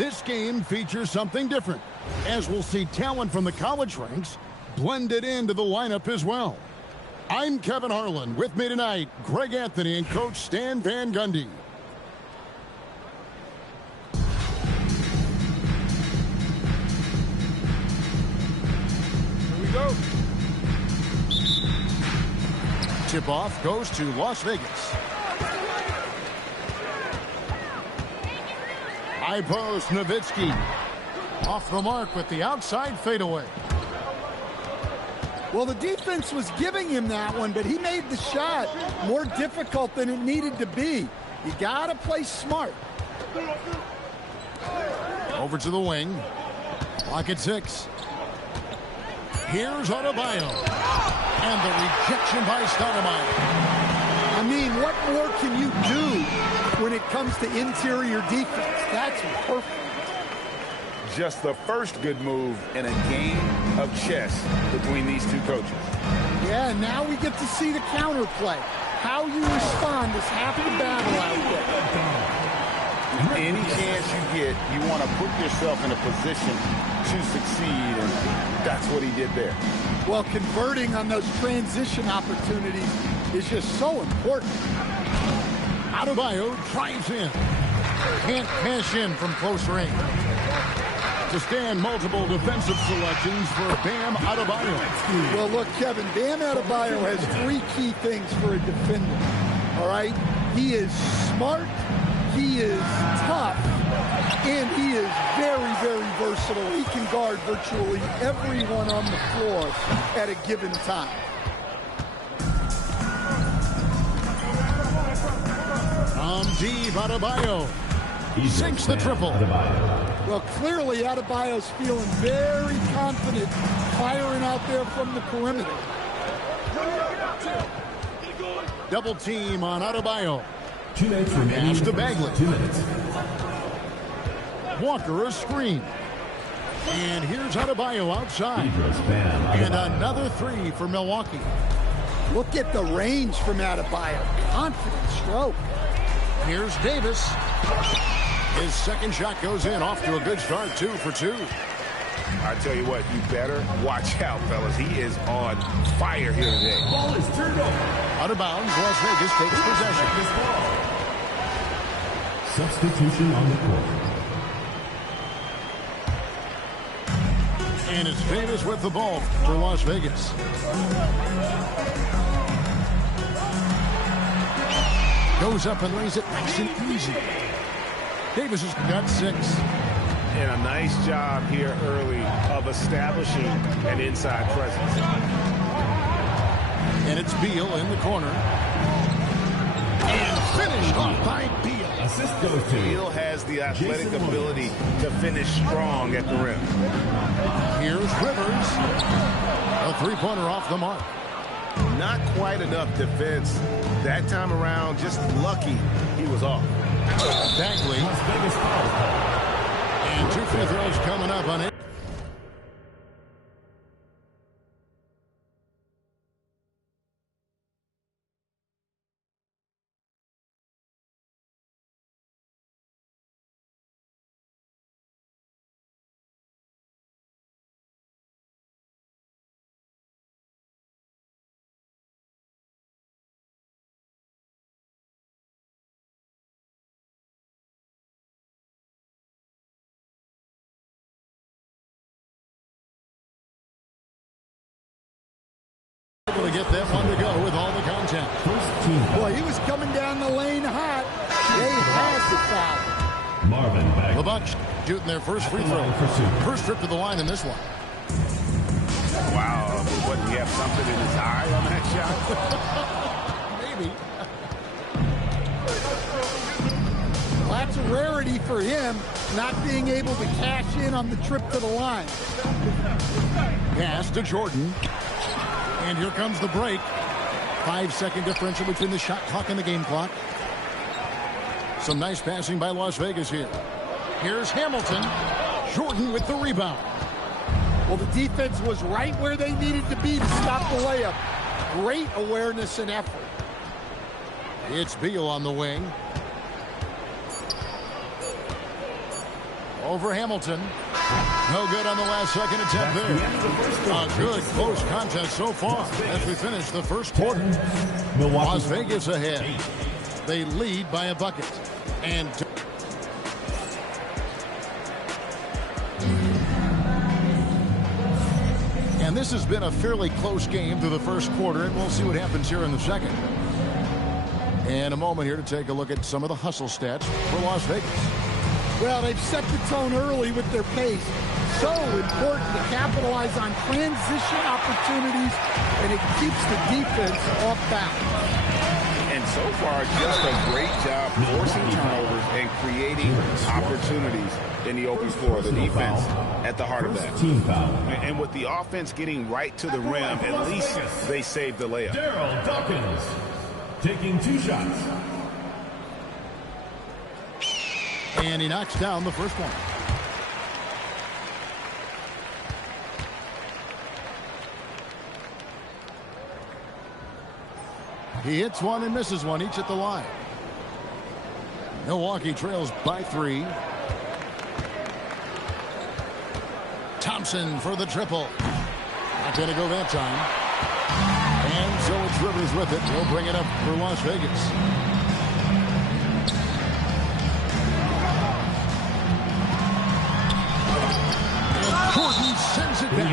This game features something different, as we'll see talent from the college ranks blended into the lineup as well. I'm Kevin Harlan. With me tonight, Greg Anthony and Coach Stan Van Gundy. Here we go. Tip-off goes to Las Vegas. High post, Nowitzki. Off the mark with the outside fadeaway. Well, the defense was giving him that one, but he made the shot more difficult than it needed to be. You got to play smart. Over to the wing. Clock at 6. Here's Adebayo. And the rejection by Stoudemire. I mean, what more can you do when it comes to interior defense? That's perfect. Just the first good move in a game of chess between these two coaches. Yeah, now we get to see the counterplay. How you respond is half the battle out there. Any chance you get, you want to put yourself in a position to succeed, and that's what he did there. Well, converting on those transition opportunities is just so important. Adebayo drives in. Can't cash in from close range. To stand multiple defensive selections for Bam Adebayo. Well, look, Kevin, Bam Adebayo has 3 key things for a defender. All right? He is smart, he is tough, and he is very, very versatile. He can guard virtually everyone on the floor at a given time. From deep, Adebayo. He sinks the triple. Well, clearly Adebayo's feeling very confident firing out there from the perimeter. Double team on Adebayo. 2 minutes remaining. Pass to Bagley. 2 minutes. Walker a screen. And here's Adebayo outside. And another 3 for Milwaukee. Look at the range from Adebayo. Confident stroke. Here's Davis. His second shot goes in, off to a good start, 2 for 2. I tell you what, you better watch out, fellas. He is on fire here today. Ball is turned over. Out of bounds, Las Vegas takes possession. Substitution on the court. And it's Davis with the ball for Las Vegas. Goes up and lays it nice and easy. Davis has got 6. And a nice job here early of establishing an inside presence. And it's Beal in the corner. And finished off by Beal. Assist goes to Beal has the athletic ability to finish strong at the rim. Here's Rivers. A 3-pointer off the mark. Not quite enough defense that time around. Just lucky he was off. Bagley. And 2 free throws coming up on it. Able to get that one to go with all the contact. Boy, he was coming down the lane hot. They had the foul. Marvin Bagley. The Bucks shooting their first free throw. First trip to the line in this one. Wow, wouldn't he have something in his eye on that shot? Maybe. Well, that's a rarity for him, not being able to cash in on the trip to the line. Pass to Jordan. And here comes the break. 5-second differential between the shot clock and the game clock. Some nice passing by Las Vegas here. Here's Hamilton. Jordan with the rebound. Well, the defense was right where they needed to be to stop the layup. Great awareness and effort. It's Beal on the wing. over Hamilton. No good on the last second attempt there. A good close contest so far as we finish the first quarter. Las Vegas ahead. They lead by a bucket. And this has been a fairly close game through the first quarter, and we'll see what happens here in the second. And a moment here to take a look at some of the hustle stats for Las Vegas. Well, they've set the tone early with their pace. So important to capitalize on transition opportunities, and it keeps the defense off balance. And so far, just a great job forcing turnovers and creating opportunities in the open floor. The defense at the heart of that. Team foul. And with the offense getting right to the rim, at least they saved the layup. Daryl Dawkins taking 2 shots. And he knocks down the first one. He hits one and misses one, each at the line. Milwaukee trails by 3. Thompson for the triple. Not going to go that time. And so it's Rivers with it. He'll bring it up for Las Vegas. And Gordon sends it back.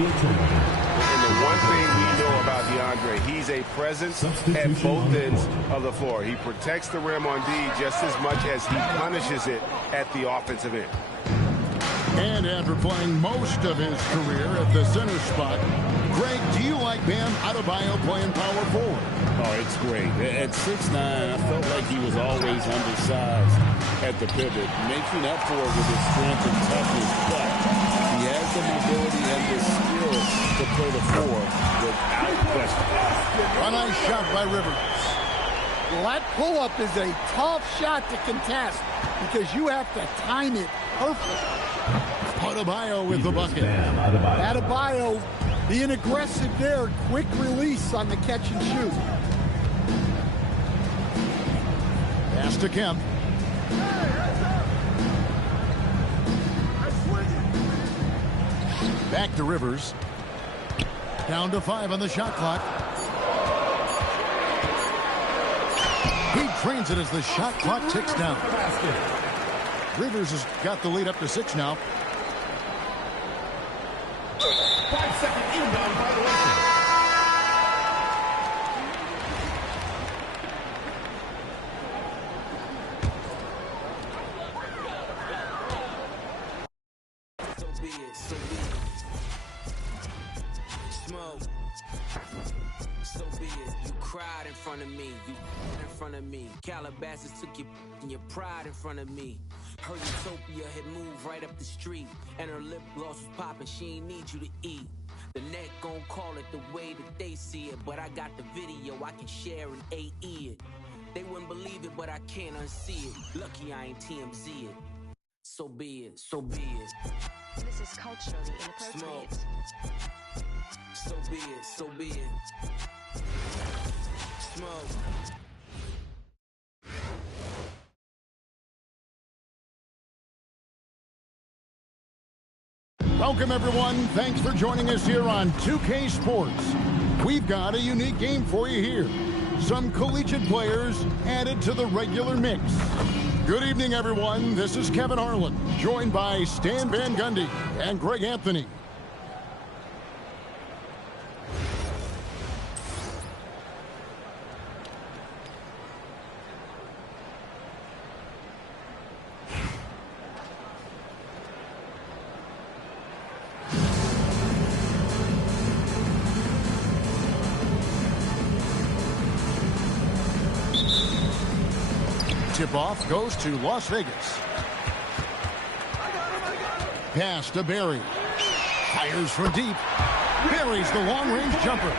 And the one thing we know about DeAndre, he's a presence at both ends of the floor. He protects the rim on D just as much as he punishes it at the offensive end. And after playing most of his career at the center spot, Greg, do you like Bam Adebayo playing power forward? Oh, it's great. At 6'9", I felt like he was always undersized at the pivot, making up for it with his strength and toughness. But he has the mobility and the skill to play the 4 without question. A nice shot by Rivers. Well, that pull-up is a tough shot to contest because you have to time it perfectly. Adebayo with the bucket. Adebayo being aggressive there. Quick release on the catch and shoot. Pass to Kemp. Back to Rivers. Down to 5 on the shot clock. He drains it as the shot clock ticks down. Rivers has got the lead up to 6 now. 5-second inbound violation. So be it, so be it. Smoke. So be it. You cried in front of me. You in front of me. Calabasas took your pride in front of me. Her utopia had moved right up the street, and her lip gloss was popping. She ain't need you to eat. The net gon' call it the way that they see it, but I got the video I can share and AE it. They wouldn't believe it, but I can't unsee it. Lucky I ain't TMZ it. So be it, so be it. This is culturally inappropriate. Smoke. So be it, so be it. Smoke. Welcome, everyone. Thanks for joining us here on 2K Sports. We've got a unique game for you here. Some collegiate players added to the regular mix. Good evening, everyone. This is Kevin Harlan, joined by Stan Van Gundy and Greg Anthony. Tip-off goes to Las Vegas. Pass to Barry. Fires from deep. Barry's the long-range jumper.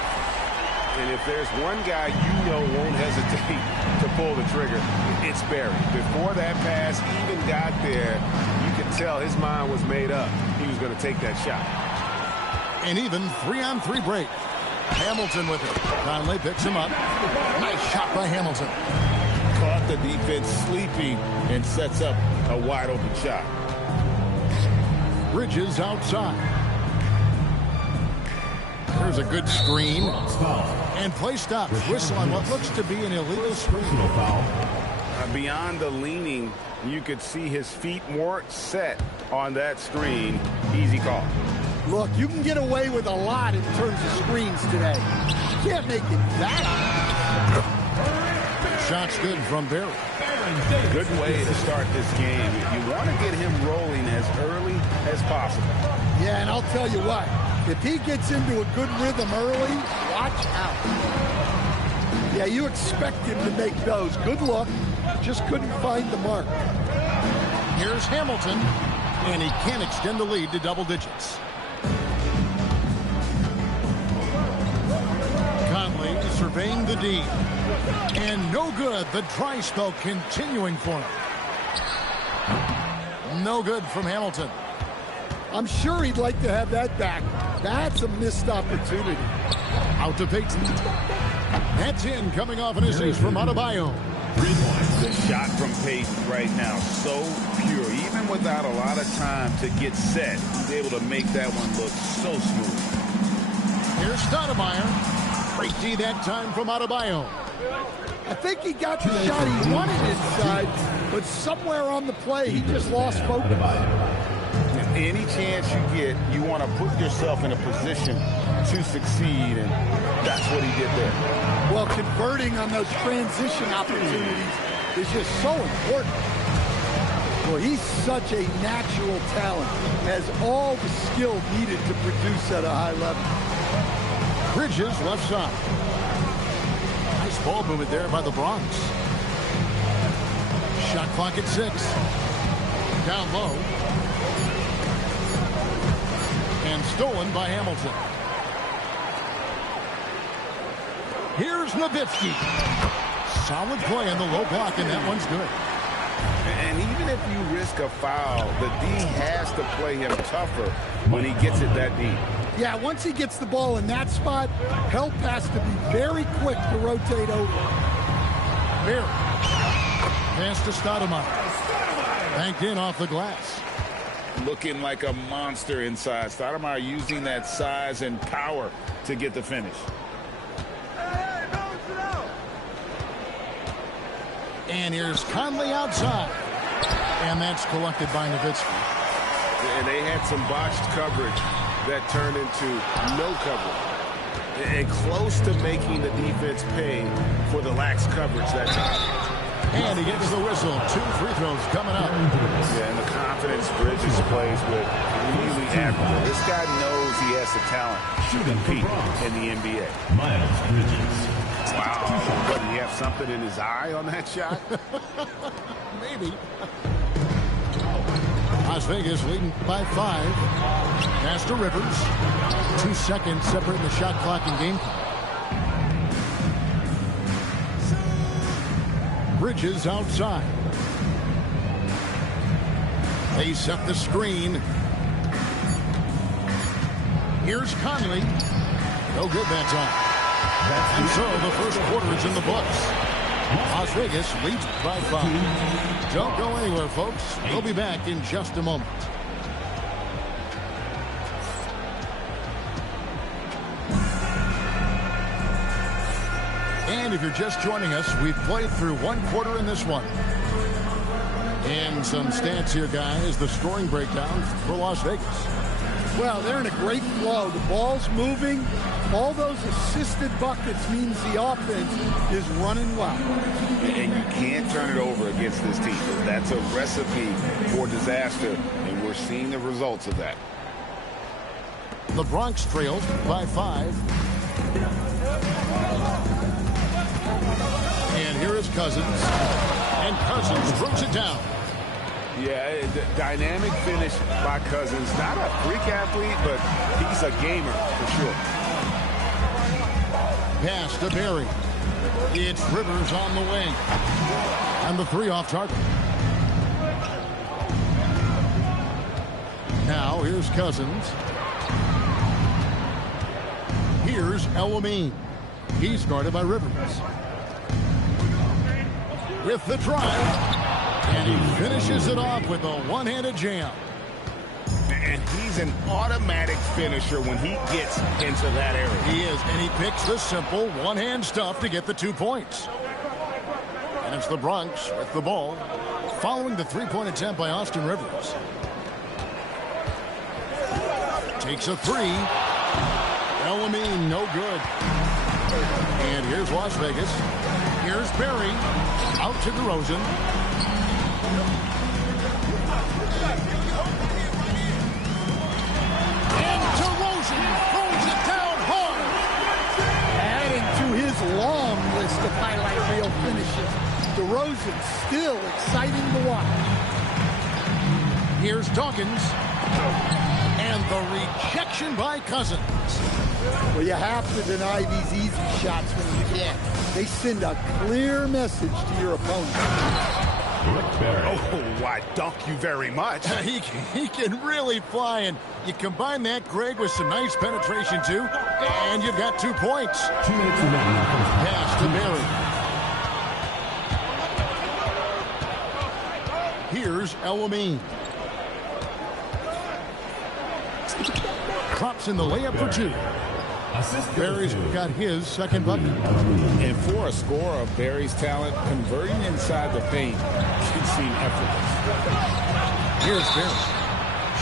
And if there's one guy you know won't hesitate to pull the trigger, it's Barry. Before that pass even got there, you could tell his mind was made up. He was going to take that shot. An even 3-on-3 break. Hamilton with it. Conley picks him up. Nice shot by Hamilton. Caught the defense sleeping and sets up a wide open shot. Bridges outside. There's a good screen. And play stops. Whistle on what looks to be an illegal screen. Beyond the leaning, you could see his feet weren't set on that screen. Easy call. Look, you can get away with a lot in terms of screens today. You can't make it that. Shot's good from Barry. Good way to start this game. You want to get him rolling as early as possible. Yeah, and I'll tell you what. If he gets into a good rhythm early, watch out. Yeah, you expect him to make those. Good luck. Just couldn't find the mark. Here's Hamilton, and he can't extend the lead to double digits. Conley surveying the D. And no good. The dry spell continuing for him. No good from Hamilton. I'm sure he'd like to have that back. That's a missed opportunity. Out to Payton. That's in, coming off an assist from Adebayo. The shot from Payton right now, so pure. Even without a lot of time to get set, he's able to make that one look so smooth. Here's Stoudemire. Great D that time from Adebayo. I think he got the shot he wanted inside, but somewhere on the play, he just lost focus. Any chance you get, you want to put yourself in a position to succeed, and that's what he did there. Well, converting on those transition opportunities is just so important. Well, he's such a natural talent, has all the skill needed to produce at a high level. Bridges left side. Nice ball movement there by the Bronx. Shot clock at 6. Down low. And stolen by Hamilton. Here's Nowitzki. Solid play on the low block, and that one's good. And even if you risk a foul, the D has to play him tougher when he gets it that deep. Yeah, once he gets the ball in that spot, help has to be very quick to rotate over. Here. Pass to Stoudemire. Banked in off the glass. Looking like a monster inside. Stoudemire using that size and power to get the finish. And here's Conley outside. And that's collected by Nowitzki. And they had some botched coverage that turned into no coverage. And close to making the defense pay for the lax coverage that time. And he gets the whistle. 2 free throws coming up. Yeah, and the confidence Bridges plays with really admirable. This guy knows he has the talent to compete in the NBA. Miles Bridges. Wow. But he have something in his eye on that shot? Maybe. Las Vegas leading by 5. Pass to Rivers. 2 seconds separating the shot clock and game clock. Bridges outside. They set the screen. Here's Conley. No good that time. And so the first quarter is in the books. Las Vegas leads by 5. Don't go anywhere, folks. We'll be back in just a moment. And if you're just joining us, we've played through 1 quarter in this one. And some stats here, guys. The scoring breakdown for Las Vegas. Well, they're in a great flow. The ball's moving. All those assisted buckets means the offense is running well. And you can't turn it over against this team. That's a recipe for disaster, and we're seeing the results of that. The Bronx trails by 5. And here is Cousins. And Cousins throws it down. Yeah, dynamic finish by Cousins. Not a freak athlete, but he's a gamer for sure. Pass to Barry. It's Rivers on the wing. And the 3 off target. Now here's Cousins. Here's El-Amin. He's guarded by Rivers. With the drive. And he finishes it off with a one-handed jam. And he's an automatic finisher when he gets into that area. He is, and he picks the simple one-hand stuff to get the 2 points. And it's the Bronx with the ball, following the three-point attempt by Austin Rivers. Takes a three. El-Amin, no good. And here's Las Vegas. Here's Barry. Out to DeRozan. And DeRozan throws it down hard. Adding to his long list of highlight reel finishes. DeRozan still exciting to watch. Here's Dawkins. And the rejection by Cousins. Well, you have to deny these easy shots when you can. They send a clear message to your opponent. Oh, why, dunk you very much. He can really fly, and you combine that, Greg, with some nice penetration, too, and you've got 2 points. Pass to Barry. Here's El-Amin. Drops in the layup for 2. Barry's got his second bucket. And for a scorer of Barry's talent, converting inside the paint can seem effortless. Here's Barry.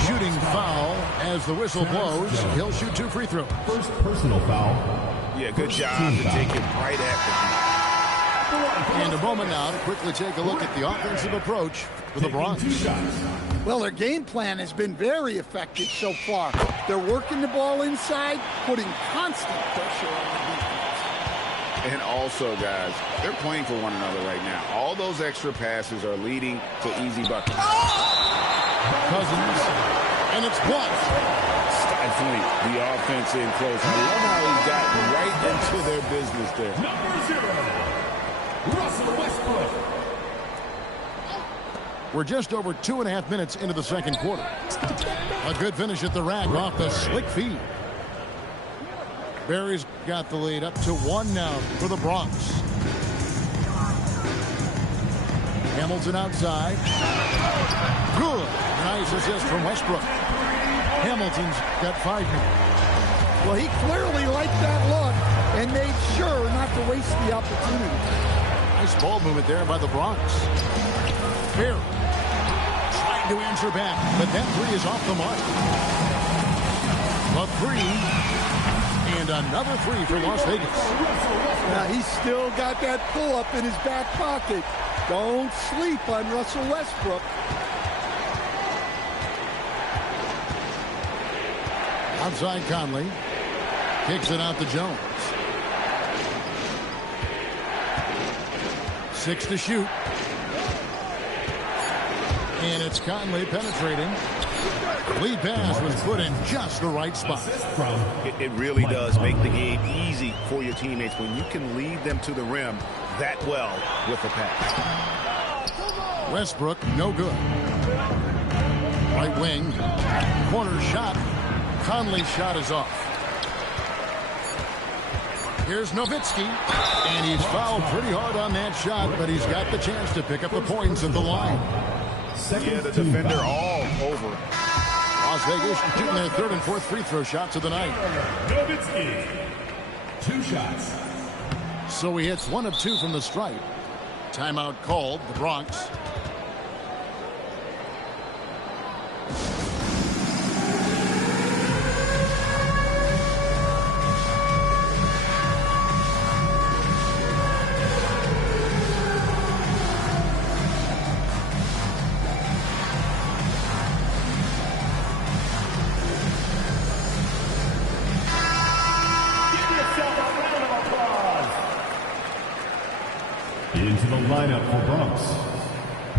Shooting foul as the whistle blows. He'll shoot 2 free throws. First personal foul. Yeah, good job to take it right at And a moment now to quickly take a look at the offensive approach for the Bronx. Well, their game plan has been very effective so far. They're working the ball inside, putting constant pressure on the defense. And also, guys, they're playing for one another right now. All those extra passes are leading to easy buckets. Cousins, and it's blocked. Stifling the offense in close. I love how he got right into their business there. Number 0, Russell Westbrook. We're just over 2.5 minutes into the second quarter. A good finish at the rack off the slick feed. Barry's got the lead up to 1 now for the Bronx. Hamilton outside. Good. Nice assist from Westbrook. Hamilton's got 5 now. Well, he clearly liked that look and made sure not to waste the opportunity. Nice ball movement there by the Bronx. Barry trying to answer back, but that 3 is off the mark. A 3, and another 3 for Las Vegas. Now, he's still got that pull-up in his back pocket. Don't sleep on Russell Westbrook. Outside Conley. Kicks it out to Jones. 6 to shoot. And it's Conley penetrating. Lead pass was put in just the right spot. It really does make the game easy for your teammates when you can lead them to the rim that well with the pass. Westbrook, no good. Right wing. Corner shot. Conley's shot is off. Here's Nowitzki. And he's fouled pretty hard on that shot, but he's got the chance to pick up the points at the line. Yeah, the defender all over. Las Vegas shooting their 3rd and 4th free throw shots of the night. Nowitzki. 2 shots. So he hits 1 of 2 from the stripe. Timeout called, the Bronx. Into the lineup for Bronx.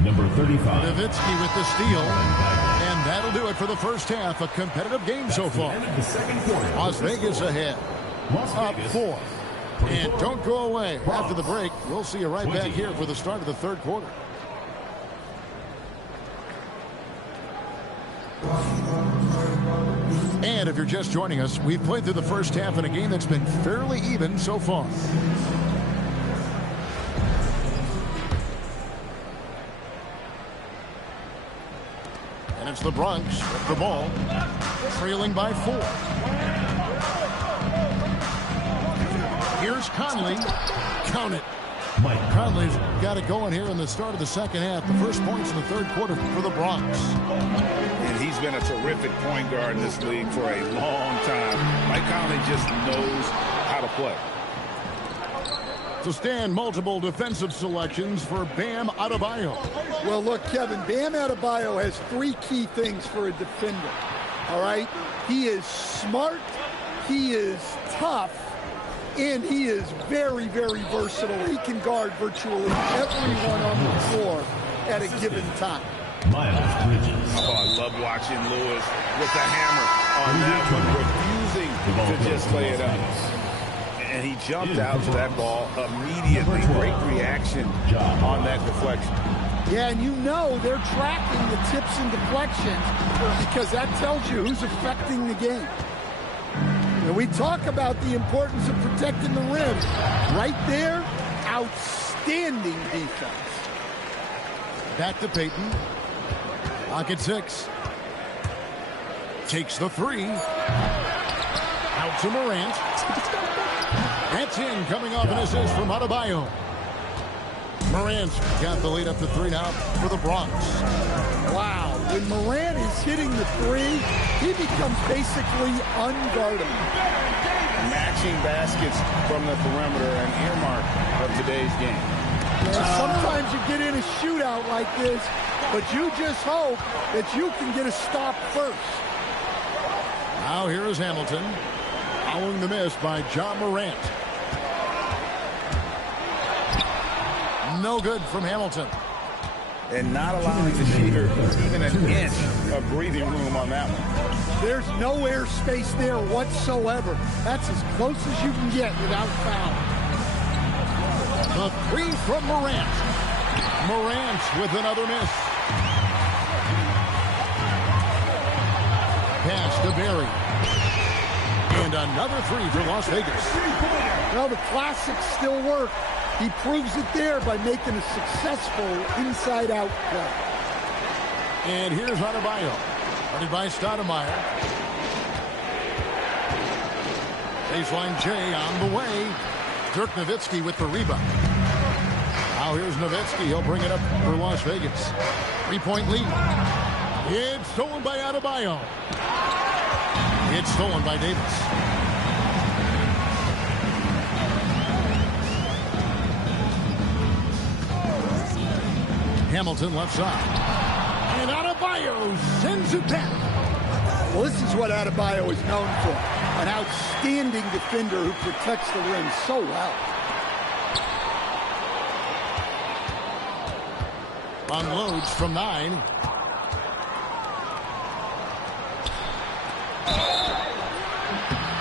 Number 35. Nowitzki with the steal. And that'll do it for the first half. A competitive game so far. The second quarter. Las Vegas ahead. Up 4. And don't go away. After the break, we'll see you right back here for the start of the third quarter. And if you're just joining us, we've played through the first half in a game that's been fairly even so far. And it's the Bronx with the ball, trailing by 4. Here's Conley. Count it. Conley's got it going here in the start of the second half. The first points in the third quarter for the Bronx. And he's been a terrific point guard in this league for a long time. Mike Conley just knows how to play. To stand multiple defensive selections for Bam Adebayo. Well, look, Kevin, Bam Adebayo has 3 key things for a defender. All right? He is smart, he is tough, and he is very, very versatile. He can guard virtually everyone on the floor at a given time. Oh, I love watching Lewis with the hammer on that one, refusing to just lay it up. And he jumped out to that ball immediately. Great reaction on that deflection. Yeah, and you know they're tracking the tips and deflections because that tells you who's affecting the game. And we talk about the importance of protecting the rim. Right there, outstanding defense. Back to Payton. Pocket 6. Takes the 3. Out to Morant. That's in, coming off an assist from Adebayo. Morant's got the lead up to 3 now for the Bronx. Wow, when Morant is hitting the 3, he becomes basically unguardable. Matching baskets from the perimeter, an earmark of today's game. And sometimes you get in a shootout like this, but you just hope that you can get a stop first. Now here is Hamilton, following the miss by John Morant. No good from Hamilton. And not allowing the shooter even an inch of breathing room on that one. There's no air space there whatsoever. That's as close as you can get without foul. The 3 from Morant. Morant with another miss. Pass to Barry. And another 3 for Las Vegas. Well, the classics still work. He proves it there by making a successful inside-out play. And here's Adebayo. Guarded by Stoudemire. Baseline J on the way. Dirk Nowitzki with the rebound. Now here's Nowitzki. He'll bring it up for Las Vegas. 3-point lead. It's stolen by Adebayo. It's stolen by Davis. Hamilton left side. And Adebayo sends it back. Well, this is what Adebayo is known for. An outstanding defender who protects the rim so well. Unloads from 9.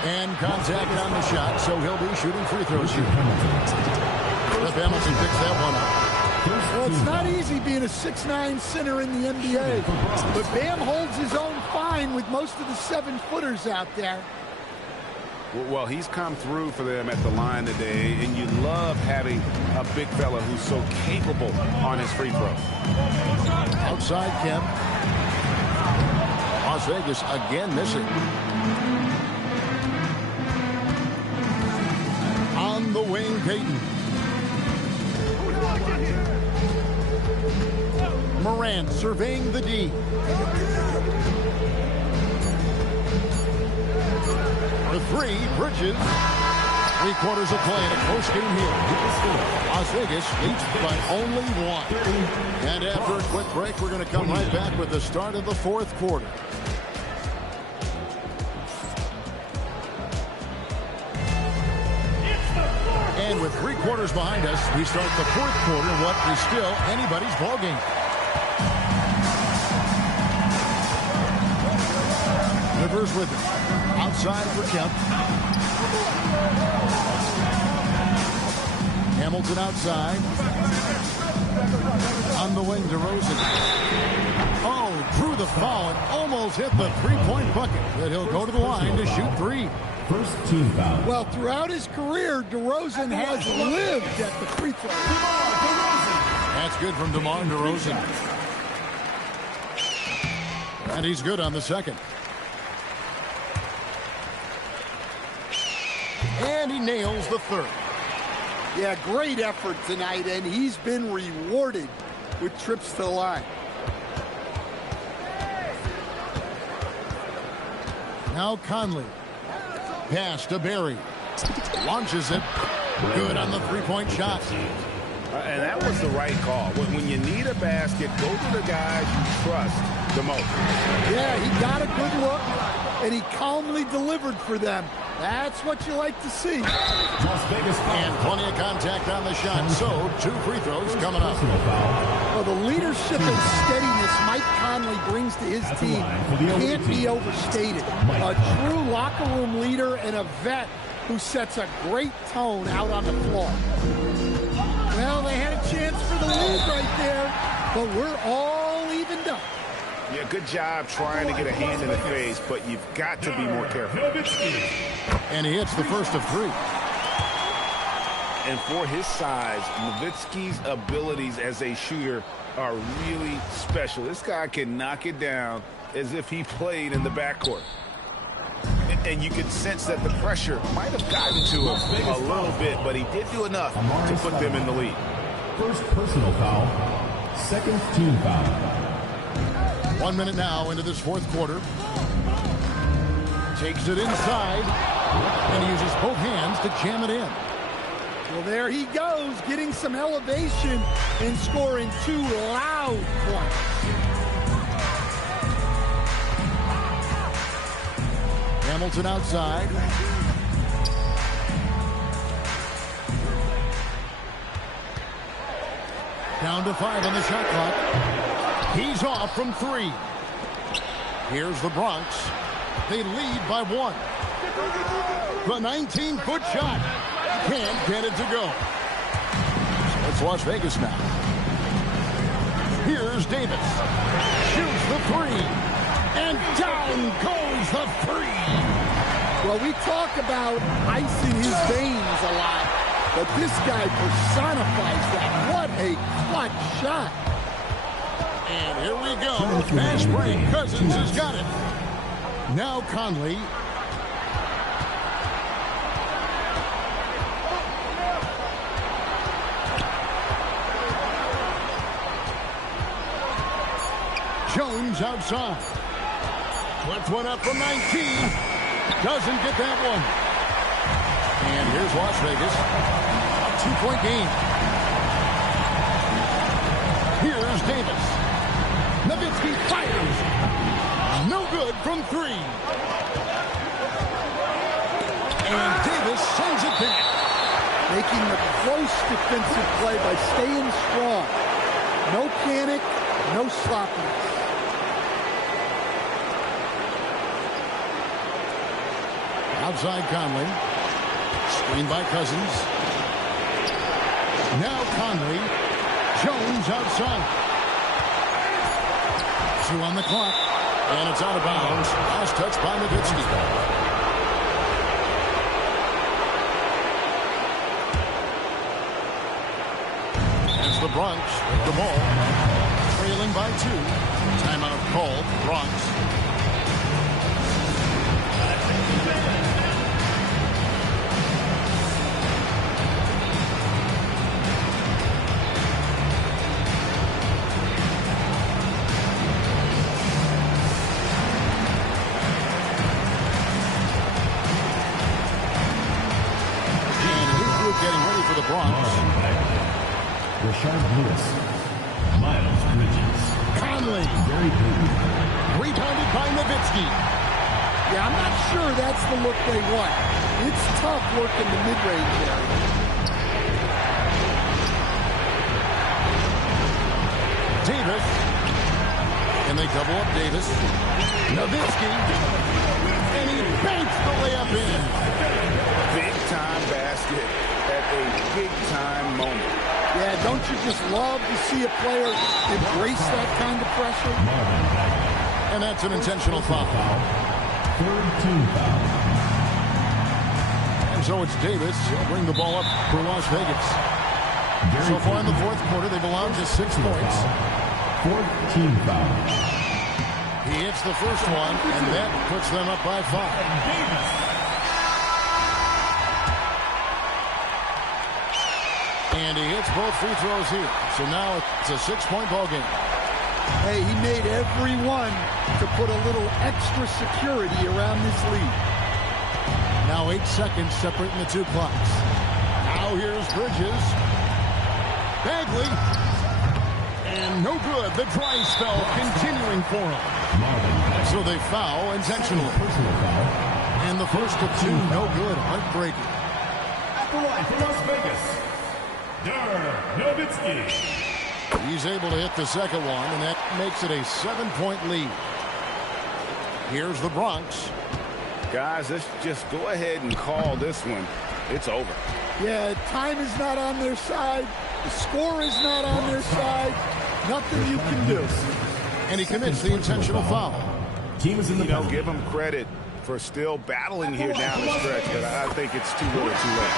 And contact on the shot, so he'll be shooting free throws here. If Hamilton picks that one up. Well, it's not easy being a 6'9" center in the NBA. But Bam holds his own fine with most of the 7-footers out there. Well, he's come through for them at the line today, and you love having a big fella who's so capable on his free throw. Outside Kemp. Las Vegas again missing. On the wing, Payton. Morant surveying the D. For 3, Bridges. 3 quarters of play in a close game here. Las Vegas leads by only 1. And after a quick break, we're going to come right back with the start of the 4th quarter. And with 3 quarters behind us, we start the 4th quarter in what is still anybody's ball game. Rivers with it. Outside for Kemp. Hamilton outside. On the wing, DeRozan. Oh, drew the foul and almost hit the three-point bucket. But he'll go to the line to shoot three. First team foul. Well, throughout his career, DeRozan has lived at the free throw. That's good from DeMar DeRozan. And he's good on the second. And he nails the third. Yeah, great effort tonight, and he's been rewarded with trips to the line. Now Conley. Pass to Barry. Launches it. Good on the three-point shot. And that was the right call. When you need a basket, go to the guys you trust the most. Yeah, he got a good look, and he calmly delivered for them. That's what you like to see. Las Vegas foul. And plenty of contact on the shot. So, 2 free throws coming up. Well, the leadership and steadiness Mike Conley brings to his team can't be overstated. A true locker room leader and a vet who sets a great tone out on the floor. Well, they had a chance for the lead right there, but we're all evened up. Yeah, good job trying to get a hand in the face, but you've got to be more careful. And he hits the first of 3. And for his size, Nowitzki's abilities as a shooter are really special. This guy can knock it down as if he played in the backcourt. And you can sense that the pressure might have gotten to him a little bit, but he did do enough to put them in the lead. First personal foul. Second team foul. 1 minute now into this fourth quarter. Takes it inside. And he uses both hands to jam it in. Well, there he goes, getting some elevation and scoring 2 loud points. Hamilton outside. Down to 5 on the shot clock. He's off from 3. Here's the Bronx. They lead by 1. The 19-foot shot. Can't get it to go. So it's Las Vegas now. Here's Davis. Shoots the 3. And down goes the 3. Well, we talk about ice in his veins a lot, but this guy personifies that. What a clutch shot. And here we go. Fast break. Cousins has got it. Now Conley. Jones outside. Puts one up from 19. Doesn't get that one. And here's Las Vegas. A 2-point game. Here's Davis. Nowitzki fires. No good from 3. And Davis sends it back. Making the close defensive play by staying strong. No panic, no sloppiness. Outside Conley. Screened by Cousins. Now Conley. Jones outside. 2 on the clock. And it's out of bounds. Last touch by Nowitzki. As the Bronx with the ball. Trailing by 2. Timeout called. Bronx. Getting ready for the Bronx. Rashard Lewis. Miles Bridges. Conley. Very good. Rebounded by Nowitzki. Yeah, I'm not sure that's the look they want. It's tough working the mid-range area. Davis. And they double up Davis. Nowitzki. And he banks the layup in. Big-time basket at a big-time moment. Yeah, don't you just love to see a player embrace that kind of pressure? And that's an intentional foul. Third team foul. And so it's Davis. He'll bring the ball up for Las Vegas. So far in the fourth quarter, they've allowed just 6 points. Fourth team foul. He hits the first one, and that puts them up by 5. And he hits both free throws here. So now it's a 6-point ball game. Hey, he made every one to put a little extra security around this lead. Now 8 seconds separating the two clocks. Now here's Bridges. Bagley. And no good. The dry spell continuing for him. So they foul intentionally. And the first of 2, no good. Heartbreaking. At the line for Las Vegas, Nowitzki. He's able to hit the second one, and that makes it a 7-point lead. Here's the Bronx. Guys, let's just go ahead and call this one. It's over. Yeah, time is not on their side. The score is not on their side. Nothing you can do. And he commits the intentional foul. Team is in the penalty. Give him credit for still battling here down the stretch, but I think it's too little too late.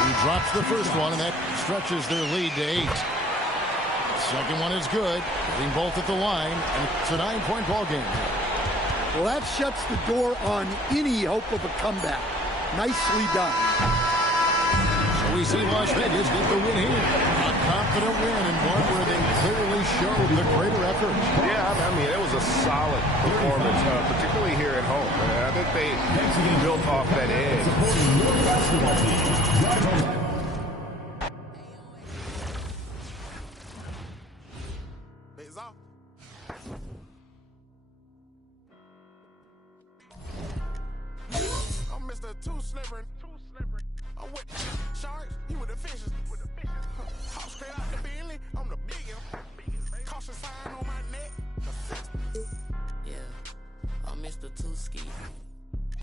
He drops the first one, and that stretches their lead to 8. Second one is good. Hitting both at the line, and it's a 9-point ball game. Well, that shuts the door on any hope of a comeback. Nicely done. So we see Las Vegas get the win here. A confident win, and one where they clearly showed the greater effort. Yeah, I mean, it was a solid performance, particularly here at home. I think they built off that edge. I'm Mr. Too Slippery. I'm with sharks, you with the fishes. Hop straight out the Bentley, I'm the biggest. Caution sign on my neck. Yeah, I'm Mr. Too Ski.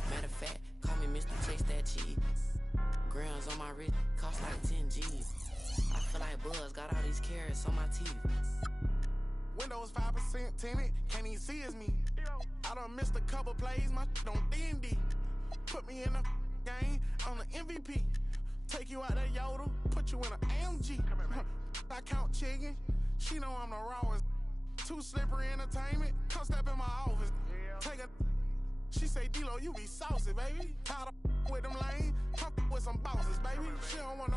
Matter of fact, call me Mr. Chase That Cheese. Grams on my wrist, cost like 10 G's. I feel like Buzz got all these carrots on my teeth. Windows 5% tinted, can't even see it's me. I done missed a couple plays, my on D&D. Put me in the game, I'm the MVP. Take you out that Yoda, put you in an AMG. I count chicken, she know I'm the rawest. Too Slippery Entertainment, come step in my office. Take a, she say, D-Lo, you be saucy, baby. Tired of with them lanes, come with some bosses, baby. She don't want no